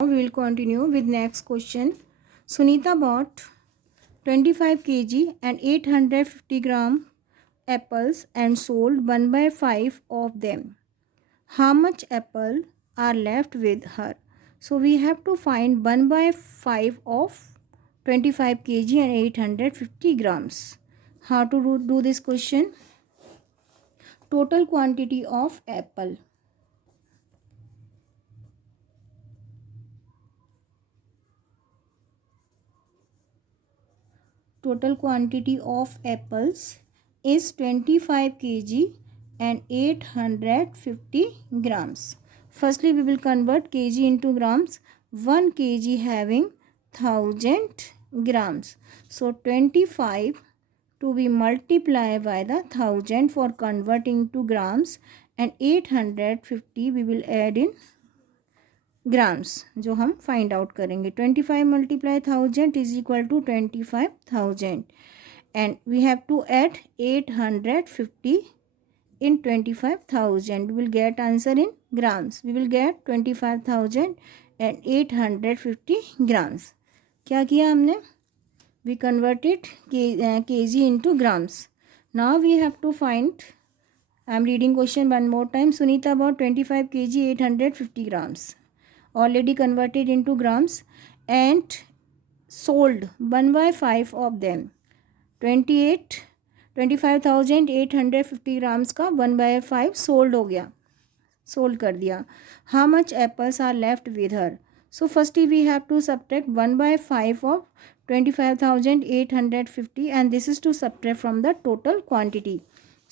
We will continue with next question. Sunita bought 25 kg and 850 gram apples and sold 1 by 5 of them. How much apple are left with her? So we have to find 1 by 5 of 25 kg and 850 grams. How to do this question? Total quantity of apple. Total quantity of apples is 25 kg and 850 grams. Firstly, we will convert kg into grams. 1 kg having 1000 grams. So 25 to be multiplied by the 1000 for converting to grams, and 850 we will add in grams जो हम find out करेंगे. 25 multiply 1000 is equal to 25,000 and we have to add 850 in 25,000. We will get answer in grams. We will get 25,850 grams. क्या किया हमने? We converted kg into grams. Now we have to find. I am reading question one more time. Sunita bought 25 kg 850 grams. Already converted into grams and sold 1 by 5 of them. 25,850 grams का 1 by 5 sold हो गया, sold कर दिया. How much apples are left with her? So firstly we have to subtract 1 by 5 of 25,850 and this is to subtract from the total quantity.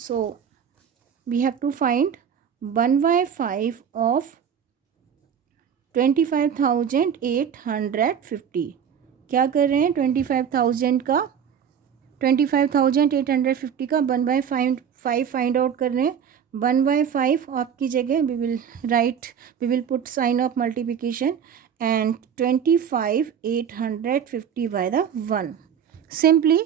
So we have to find 1 by 5 of 25,850. क्या कर रहे हैं? 25,850 का 1 by 5 find out कर रहे हैं. 1 by 5 आपकी जगह we will put sign of multiplication and 25,850 by the 1. Simply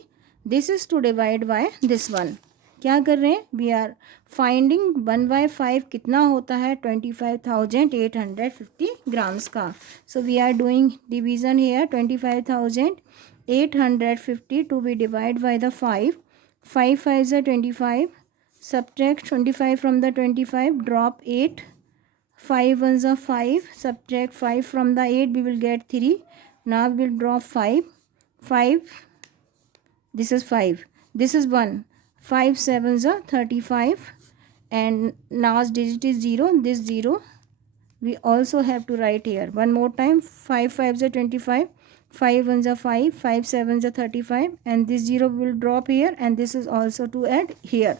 this is to divide by this one. क्या कर रहे हैं? वी आर फाइंडिंग 1 by 5 कितना होता है? 25,850 ग्राम्स का. So we are doing division here. 25,850 to be divide by the 5. 5 5 is 25. Subtract 25 from the 25. Drop 8. 5 1s are 5. Subtract 5 from the 8. We will get 3. Now we will drop 5. 5. This is 5. This is 1. 5 7s are 35 and last digit is 0. This 0 we also have to write here. One more time. 5 5s are 25. 5 1s are 5. 5 7s are 35 and this 0 will drop here and this is also to add here.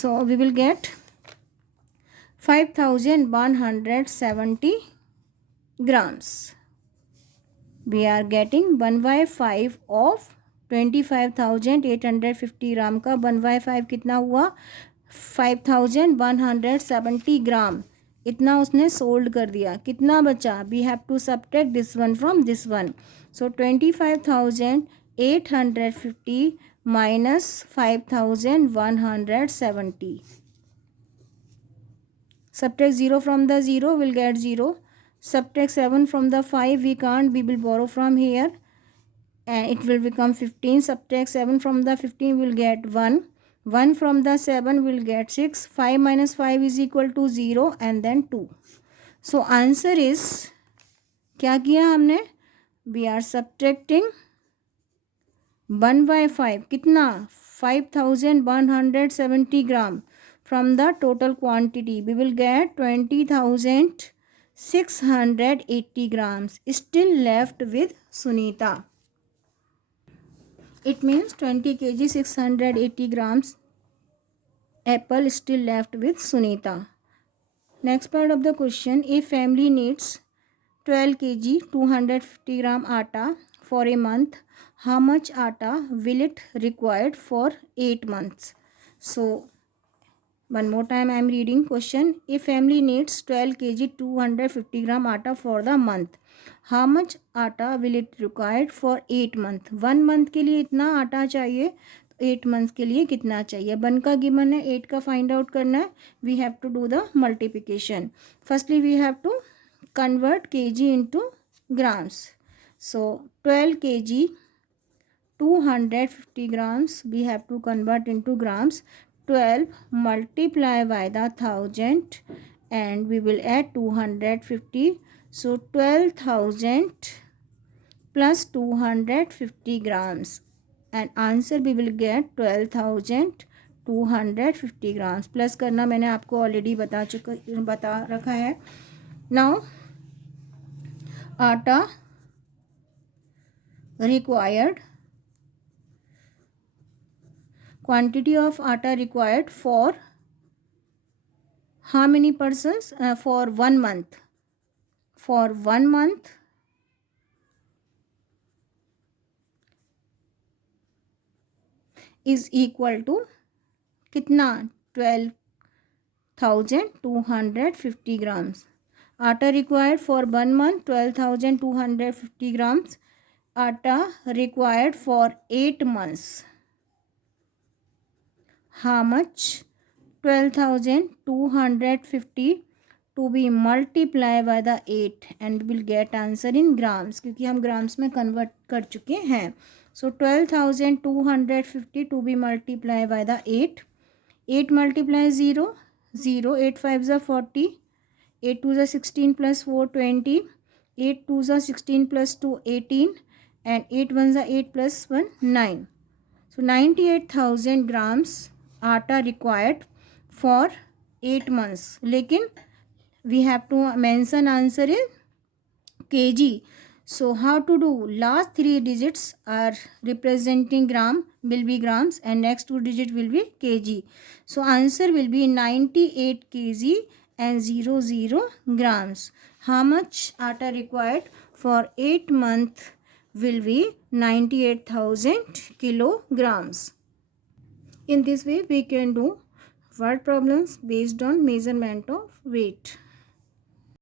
So we will get 5,170 grams. We are getting 1 by 5 of 25,850 ग्राम का 1 by 5 कितना हुआ? 5,170 ग्राम. इतना उसने sold कर दिया. कितना बचा? We have to subtract this one from this one. So 25,850 minus 5,170. Subtract 0 from the 0 will get 0. Subtract 7 from the 5 we can't. We will borrow from here. And it will become 15. Subtract 7 from the 15 will get 1. 1 from the 7 will get 6. 5 minus 5 is equal to 0 and then 2. So answer is, क्या किया हमने? We are subtracting 1 by 5. कितना? 5,170 gram from the total quantity. We will get 20,680 grams still left with Sunita. It means 20 kg 680 grams apple still left with Sunita. Next part of the question. A family needs 12 kg 250 gram atta for a month. How much atta will it required for 8 months? So one more time I am reading question. A family needs 12 kg 250 gram atta for the month. How much आटा will it required for 8 month? 1 month के लिए इतना आटा चाहिए, 8 months के लिए कितना चाहिए? 1 का गिवन है, 8 का फाइंड आउट करना है. We have to do the multiplication. Firstly we have to convert kg into grams. So 12 kg 250 grams we have to convert into grams. 12 multiply by the 1000 and we will add 250. So 12,000 plus 250 grams and answer we will get 12,250 grams. Plus करना मैंने आपको already बता रखा है. Now आटा required, quantity of atta required for how many persons? For 1 month. For 1 month is equal to कितना? 12,250 grams. Atta required for 1 month 12,250 grams. Atta required for 8 months. How much? 12,250 to be multiplied by the 8 and will get answer in grams क्योंकि हम grams में convert कर चुके हैं. So 12,250 to be multiplied by the 8. 8 multiply 0. 0. 8 5 are 40. 8 2 are 16 plus 4 20. 8 2 are 16 plus 2 18 and 8 1 are 8 plus 1 9. So 98,000 grams आटा required for 8 months. लेकिन we have to mention answer in kg. So how to do? Last 3 digits are representing gram will be grams and next 2 digit will be kg. So answer will be 98 kg and 00 grams. How much atta required for 8 month will be 98,000 kilograms. In this way we can do word problems based on measurement of weight.